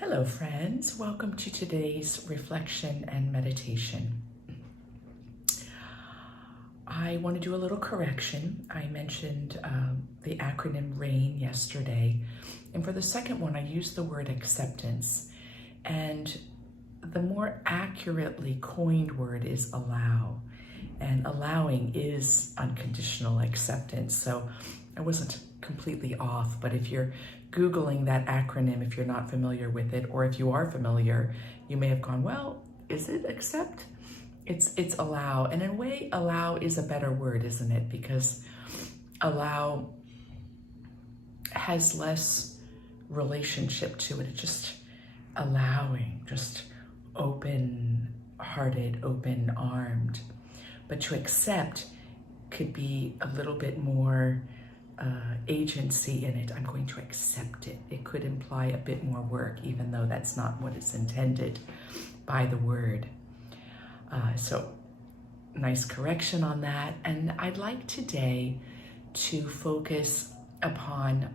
Hello, friends. Welcome to today's reflection and meditation. I want to do a little correction. I mentioned the acronym RAIN yesterday, and for the second one, I used the word acceptance, and the more accurately coined word is allow, and allowing is unconditional acceptance. So I wasn't completely off, but if you're Googling that acronym, if you're not familiar with it, or if you are familiar, you may have gone, well, is it accept? It's allow. And in a way, allow is a better word, isn't it? Because allow has less relationship to it. It's just allowing, just open-hearted, open-armed. But to accept could be a little bit more agency in it. I'm going to accept it. It could imply a bit more work, even though that's not what is intended by the word. So nice correction on that. And I'd like today to focus upon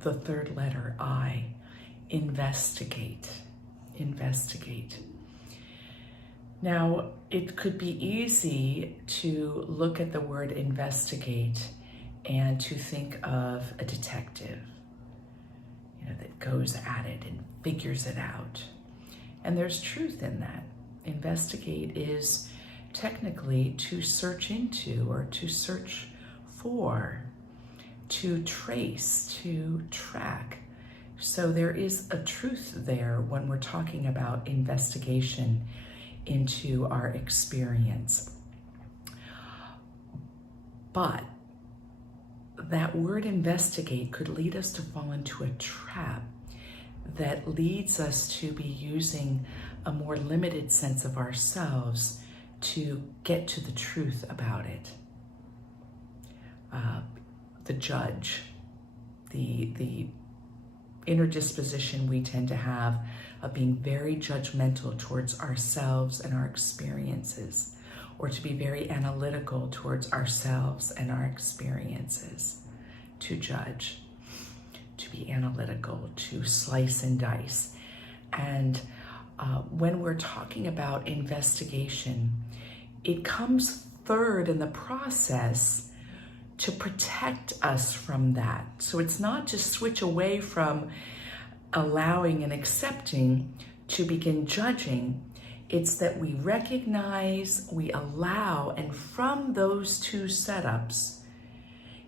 the third letter, I, investigate. Investigate. Now, it could be easy to look at the word investigate and to think of a detective, that goes at it and figures it out. And there's truth in that. Investigate is technically to search into or to search for, to trace, to track. So there is a truth there when we're talking about investigation into our experience. But that word investigate could lead us to fall into a trap that leads us to be using a more limited sense of ourselves to get to the truth about it. The judge, the inner disposition we tend to have of being very judgmental towards ourselves and our experiences, or to be very analytical towards ourselves and our experiences, to judge, to be analytical, to slice and dice. And when we're talking about investigation, it comes third in the process to protect us from that. So it's not to switch away from allowing and accepting to begin judging. It's that we recognize, we allow, and from those two setups,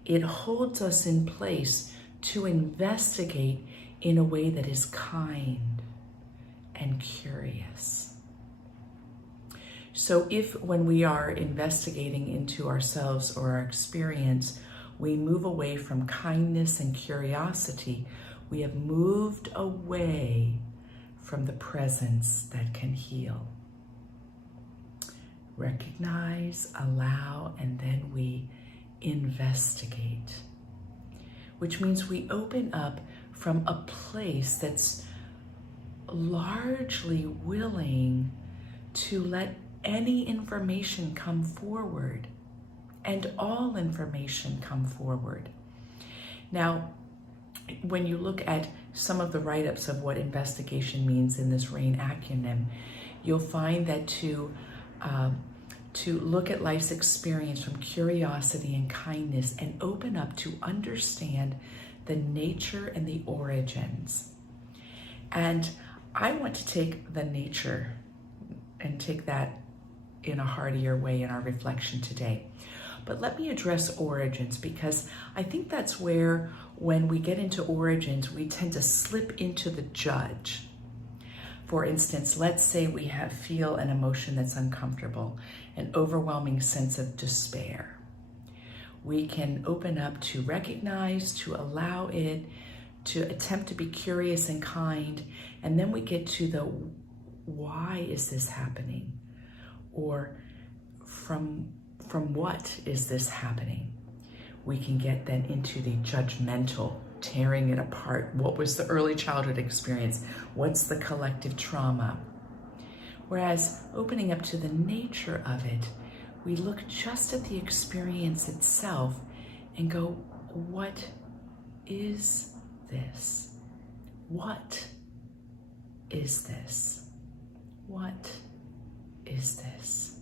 it holds us in place to investigate in a way that is kind and curious. So if when we are investigating into ourselves or our experience, we move away from kindness and curiosity, we have moved away from the presence that can heal. Recognize, allow, and then we investigate, which means we open up from a place that's largely willing to let any information come forward and all information come forward. Now, when you look at some of the write-ups of what investigation means in this RAIN acronym, you'll find that to look at life's experience from curiosity and kindness and open up to understand the nature and the origins. And I want to take the nature and take that in a heartier way in our reflection today. But let me address origins, because I think that's where, when we get into origins, we tend to slip into the judge. For instance, let's say we feel an emotion that's uncomfortable, an overwhelming sense of despair. We can open up to recognize, to allow it, to attempt to be curious and kind, and then we get to the why is this happening? Or from what is this happening? We can get then into the judgmental, tearing it apart. What was the early childhood experience? What's the collective trauma? Whereas opening up to the nature of it, we look just at the experience itself and go, what is this? What is this? What is this?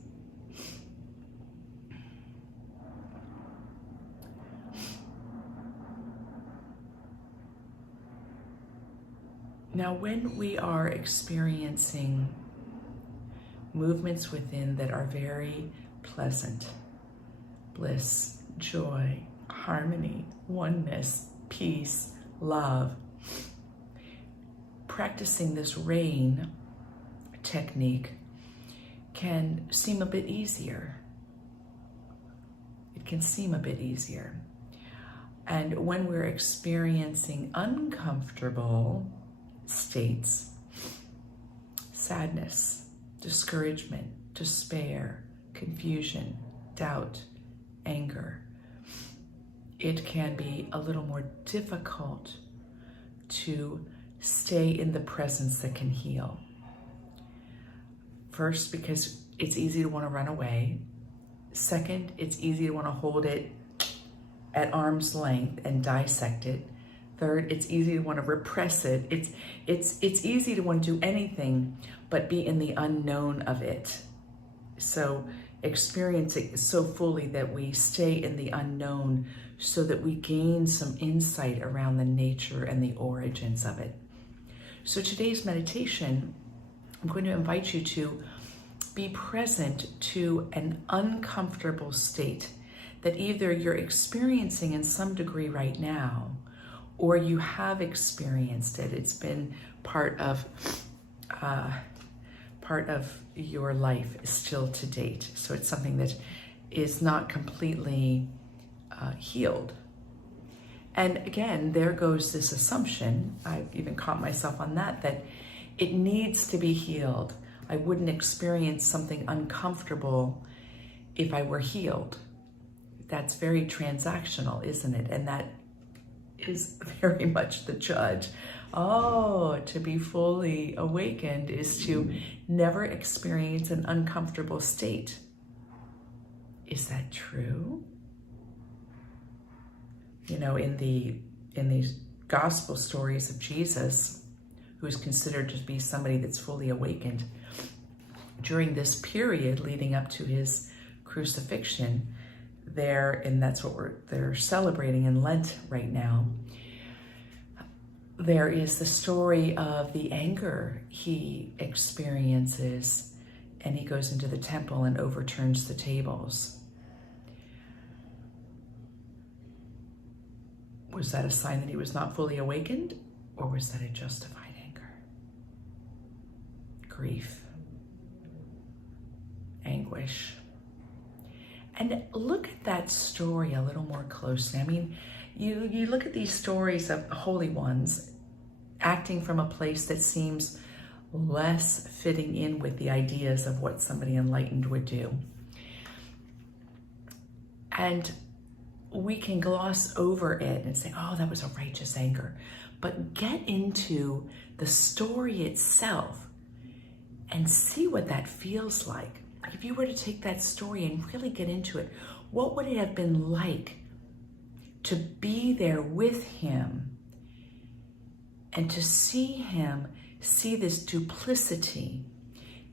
Now, when we are experiencing movements within that are very pleasant, bliss, joy, harmony, oneness, peace, love, practicing this rain technique can seem a bit easier. It can seem a bit easier. And when we're experiencing uncomfortable states, sadness, discouragement, despair, confusion, doubt, anger, it can be a little more difficult to stay in the presence that can heal. First, because it's easy to want to run away. Second, it's easy to want to hold it at arm's length and dissect it. Third, it's easy to want to repress it. It's easy to want to do anything but be in the unknown of it. So experience it so fully that we stay in the unknown so that we gain some insight around the nature and the origins of it. So today's meditation, I'm going to invite you to be present to an uncomfortable state that either you're experiencing in some degree right now, or you have experienced it. It's been part of your life still to date. So it's something that is not completely healed. And again, there goes this assumption, I've even caught myself on that it needs to be healed. I wouldn't experience something uncomfortable if I were healed. That's very transactional, isn't it? And that is very much the judge. Oh, to be fully awakened is to never experience an uncomfortable state. Is that true? You know, in these gospel stories of Jesus, who is considered to be somebody that's fully awakened, during this period leading up to his crucifixion, and that's what they're celebrating in Lent right now, there is the story of the anger he experiences, and he goes into the temple and overturns the tables. Was that a sign that he was not fully awakened, or was that a justified anger? Grief, anguish. And look at that story a little more closely. I mean, you look at these stories of holy ones acting from a place that seems less fitting in with the ideas of what somebody enlightened would do. And we can gloss over it and say, oh, that was a righteous anger. But get into the story itself and see what that feels like. If you were to take that story and really get into it, what would it have been like to be there with him and to see him see this duplicity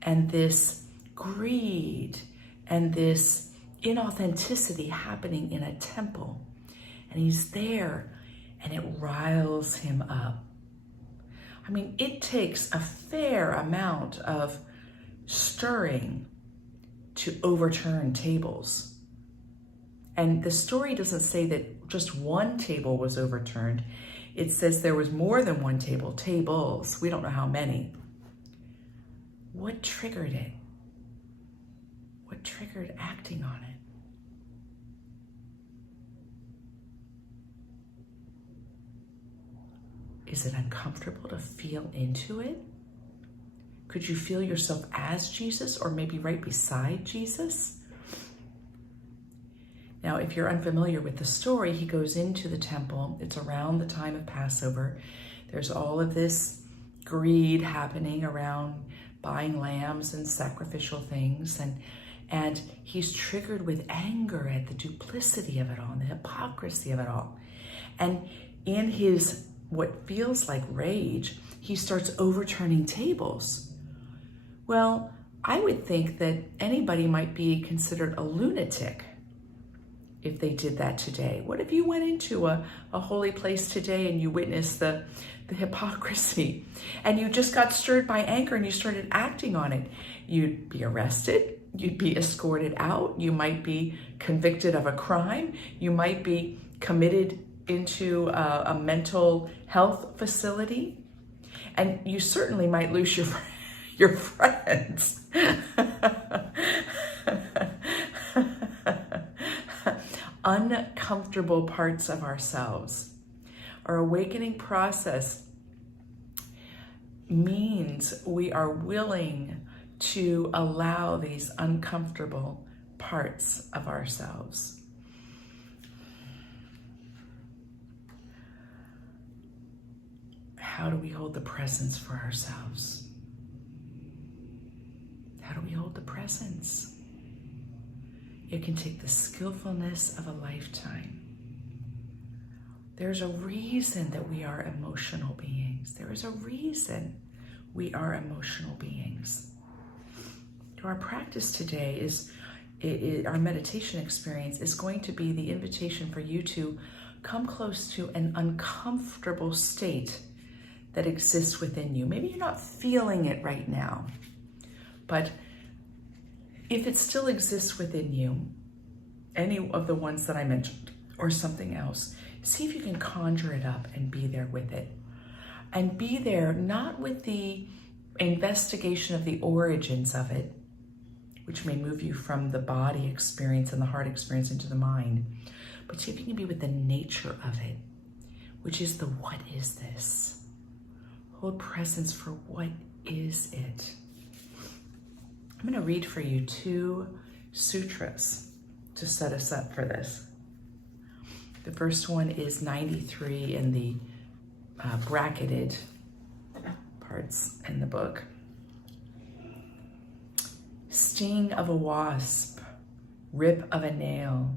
and this greed and this inauthenticity happening in a temple? And he's there and it riles him up. I mean, it takes a fair amount of stirring to overturn tables. And the story doesn't say that just one table was overturned. It says there was more than one table, tables. We don't know how many. What triggered it? What triggered acting on it? Is it uncomfortable to feel into it? Could you feel yourself as Jesus, or maybe right beside Jesus? Now, if you're unfamiliar with the story, he goes into the temple. It's around the time of Passover. There's all of this greed happening around buying lambs and sacrificial things. And he's triggered with anger at the duplicity of it all and the hypocrisy of it all. And in his what feels like rage, he starts overturning tables. Well, I would think that anybody might be considered a lunatic if they did that today. What if you went into a holy place today and you witnessed the hypocrisy and you just got stirred by anger and you started acting on it? You'd be arrested, you'd be escorted out, you might be convicted of a crime, you might be committed into a mental health facility, and you certainly might lose your friends. Uncomfortable parts of ourselves. Our awakening process means we are willing to allow these uncomfortable parts of ourselves. How do we hold the presence for ourselves? How do we hold the presence? It can take the skillfulness of a lifetime. There's a reason that we are emotional beings. There is a reason we are emotional beings. Our practice today is, our meditation experience is going to be the invitation for you to come close to an uncomfortable state that exists within you. Maybe you're not feeling it right now, but if it still exists within you, any of the ones that I mentioned or something else, see if you can conjure it up and be there with it. And be there not with the investigation of the origins of it, which may move you from the body experience and the heart experience into the mind, but see if you can be with the nature of it, which is the what is this? Hold presence for what is it? I'm going to read for you 2 sutras to set us up for this. The first one is 93 in the bracketed parts in the book. Sting of a wasp, rip of a nail,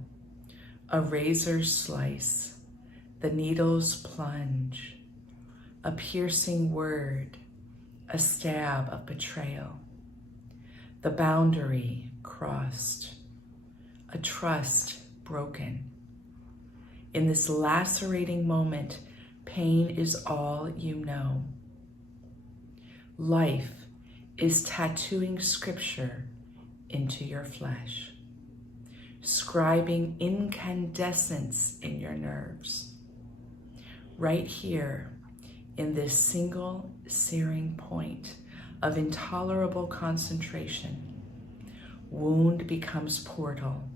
a razor's slice, the needle's plunge, a piercing word, a stab of betrayal, the boundary crossed, a trust broken. In this lacerating moment, pain is all you know. Life is tattooing scripture into your flesh, scribing incandescence in your nerves. Right here, in this single searing point of intolerable concentration, wound becomes portal.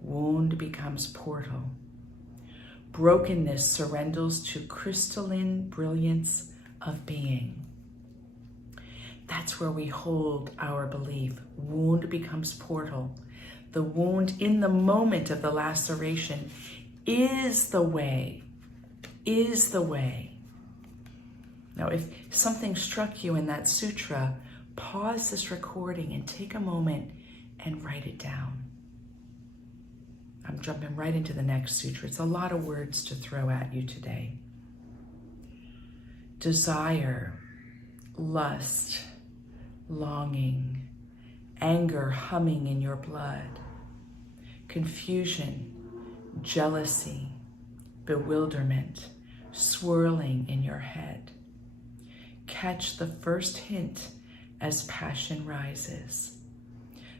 Wound becomes portal. Brokenness surrenders to crystalline brilliance of being. That's where we hold our belief. Wound becomes portal. The wound in the moment of the laceration is the way, is the way. Now, if something struck you in that sutra, pause this recording and take a moment and write it down. I'm jumping right into the next sutra. It's a lot of words to throw at you today. Desire, lust, longing, anger humming in your blood, confusion, jealousy, bewilderment, swirling in your head. Catch the first hint as passion rises,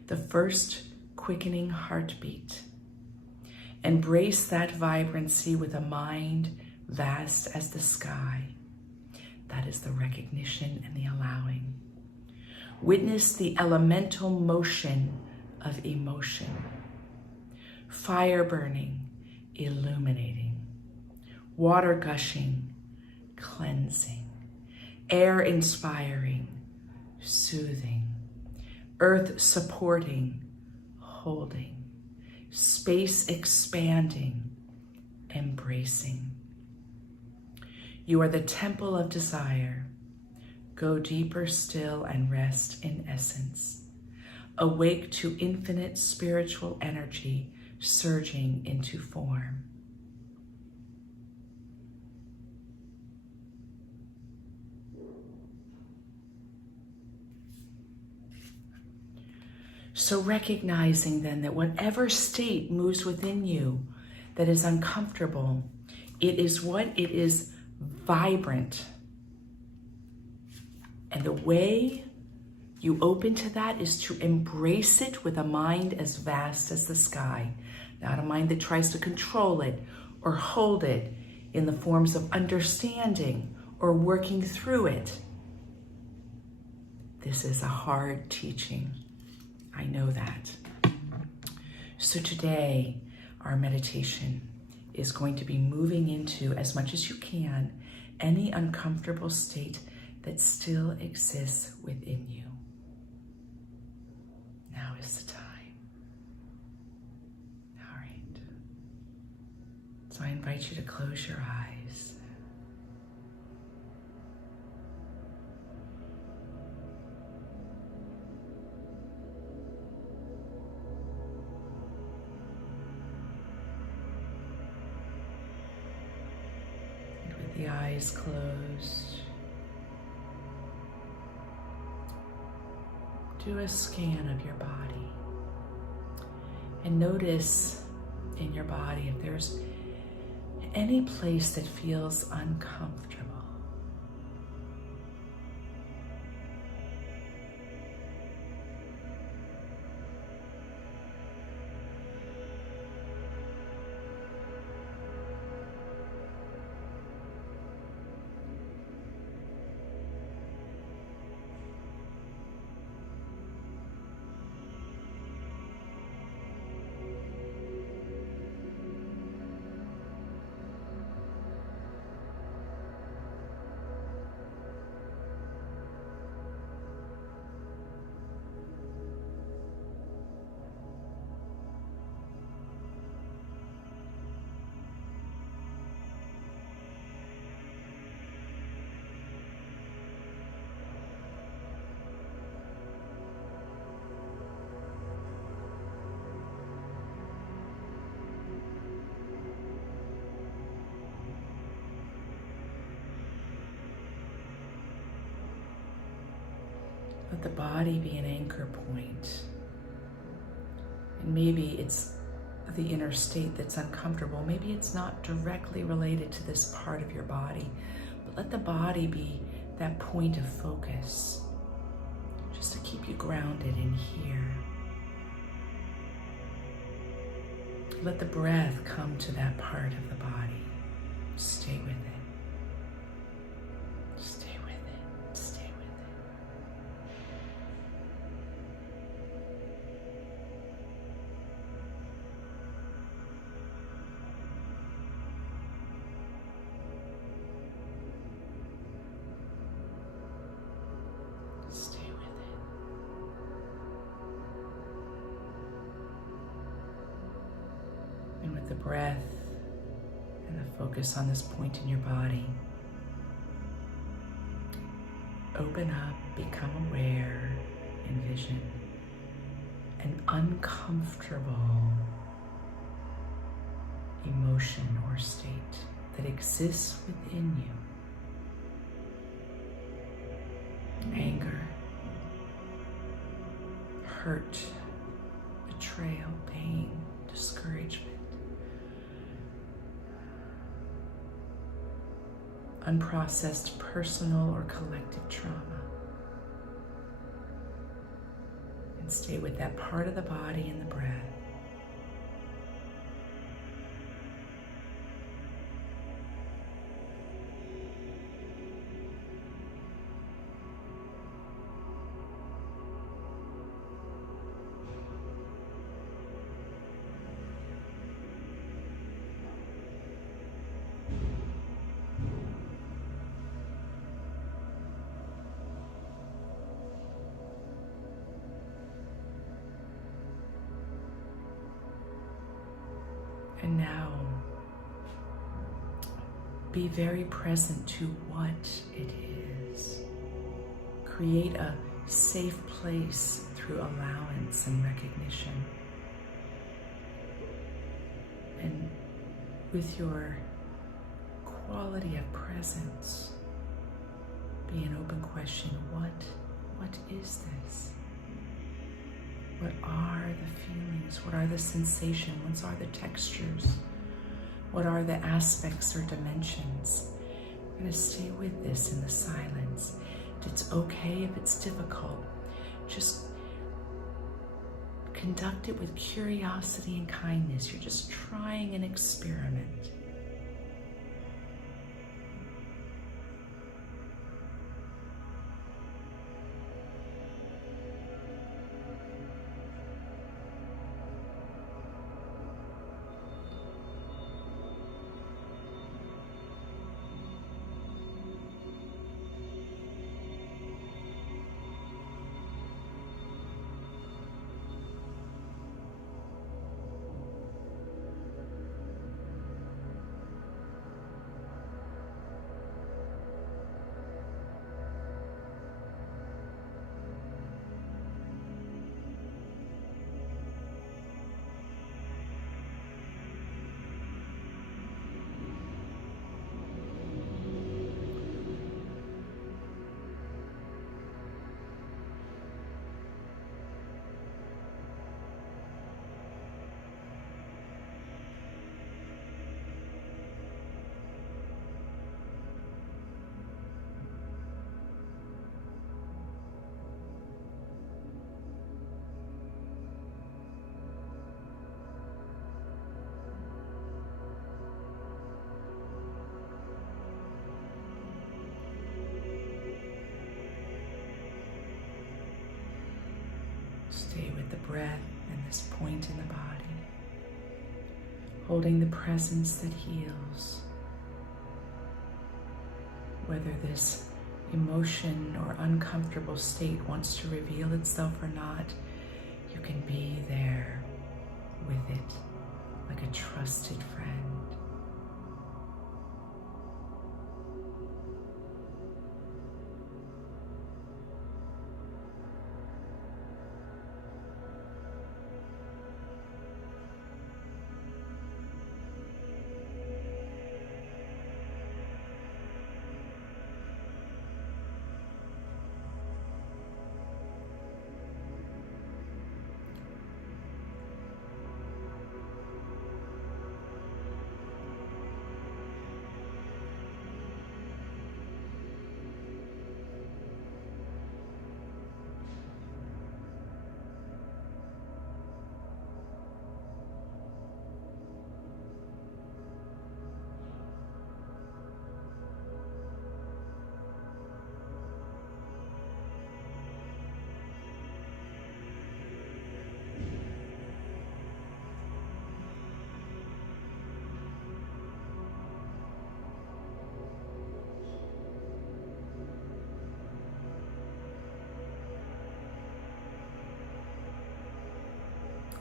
the first quickening heartbeat. Embrace that vibrancy with a mind vast as the sky. That is the recognition and the allowing. Witness the elemental motion of emotion. Fire burning, illuminating. Water gushing, cleansing. Air inspiring, soothing. Earth supporting, holding. Space expanding, embracing. You are the temple of desire. Go deeper still and rest in essence. Awake to infinite spiritual energy surging into form. So recognizing then that whatever state moves within you that is uncomfortable, it is what it is vibrant. And the way you open to that is to embrace it with a mind as vast as the sky, not a mind that tries to control it or hold it in the forms of understanding or working through it. This is a hard teaching. I know that. So today, our meditation is going to be moving into, as much as you can, any uncomfortable state that still exists within you. Now is the time. All right. So I invite you to close your eyes. And with the eyes closed, do a scan of your body and notice in your body if there's any place that feels uncomfortable. Let the body be an anchor point. And maybe it's the inner state that's uncomfortable. Maybe it's not directly related to this part of your body, but let the body be that point of focus, just to keep you grounded in here. Let the breath come to that part of the body. Stay with it. Stay with it. Stay with it. Stay with it. And with the breath and the focus on this point in your body, open up, become aware, envision an uncomfortable emotion or state that exists within you. Anger, hurt, betrayal, pain, discouragement, unprocessed personal or collective trauma. And stay with that part of the body and the breath. And now, be very present to what it is. Create a safe place through allowance and recognition. And with your quality of presence, be an open question. What is this? What are the feelings? What are the sensations? What are the textures? What are the aspects or dimensions? We're going to stay with this in the silence. It's okay if it's difficult. Just conduct it with curiosity and kindness. You're just trying an experiment. Stay with the breath and this point in the body, holding the presence that heals. Whether this emotion or uncomfortable state wants to reveal itself or not, you can be there with it like a trusted friend.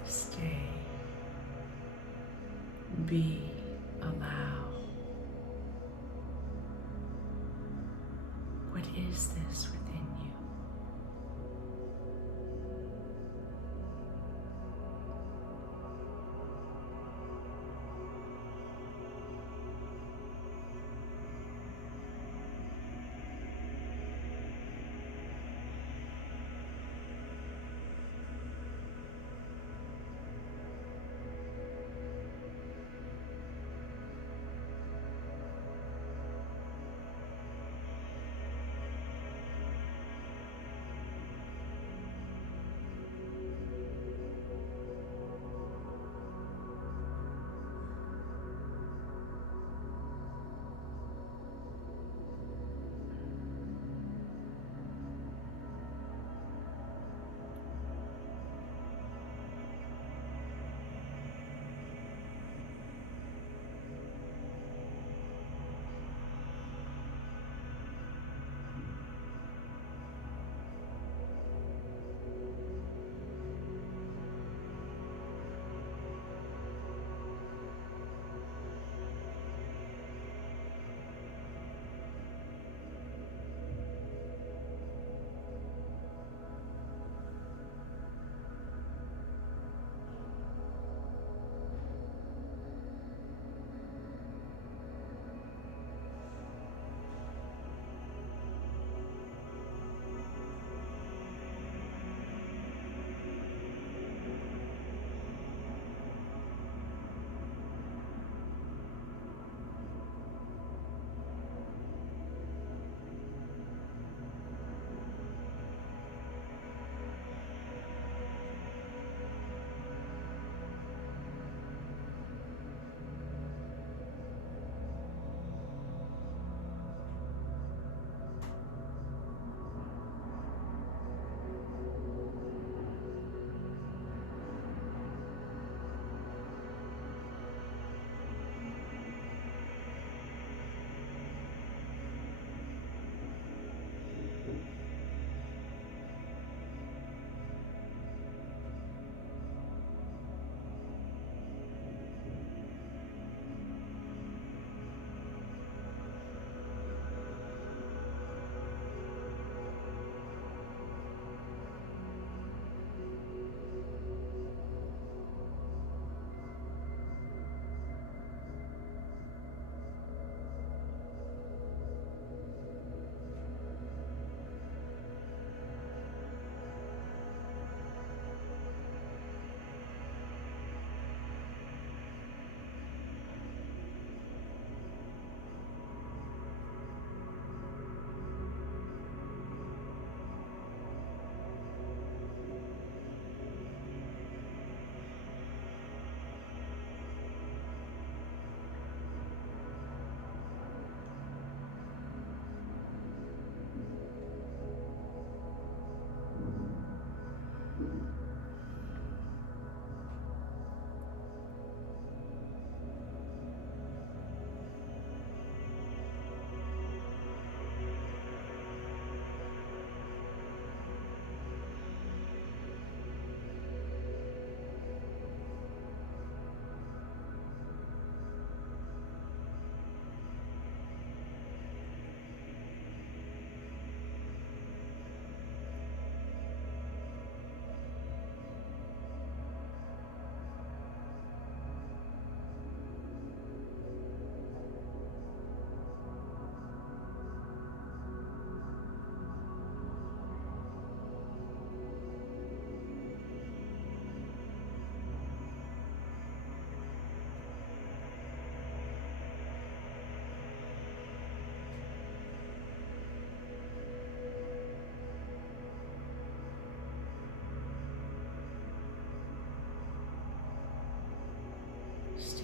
Stay, be, allow. What is this within you?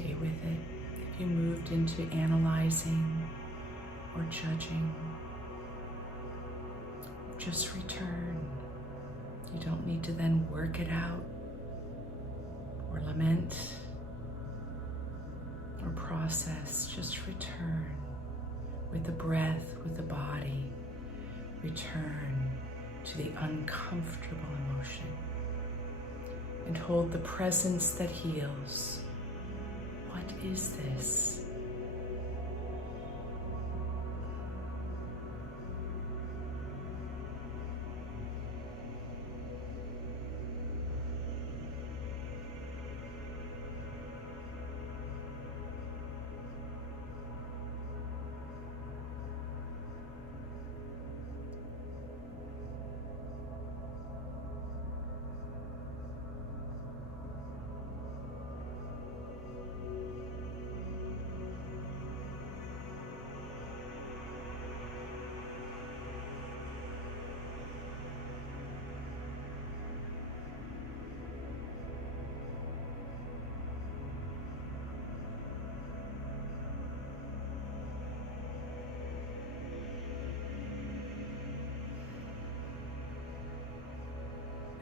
Stay with it. If you moved into analyzing or judging, just return. You don't need to then work it out or lament or process. Just return with the breath, with the body. Return to the uncomfortable emotion and hold the presence that heals. What is this?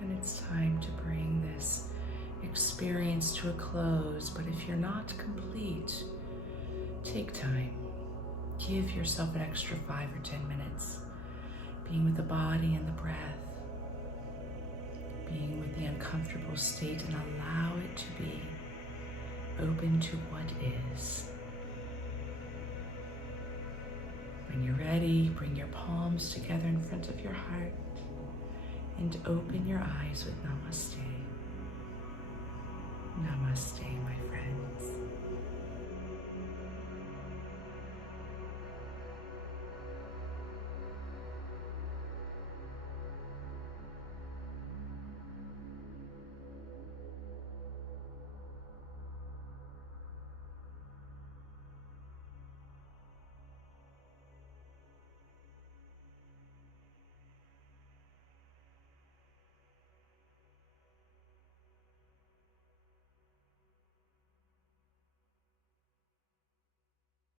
And it's time to bring this experience to a close. But if you're not complete, take time. Give yourself an extra 5 or 10 minutes, being with the body and the breath, being with the uncomfortable state, and allow it to be open to what is. When you're ready, bring your palms together in front of your heart and open your eyes with namaste. Namaste, my friends.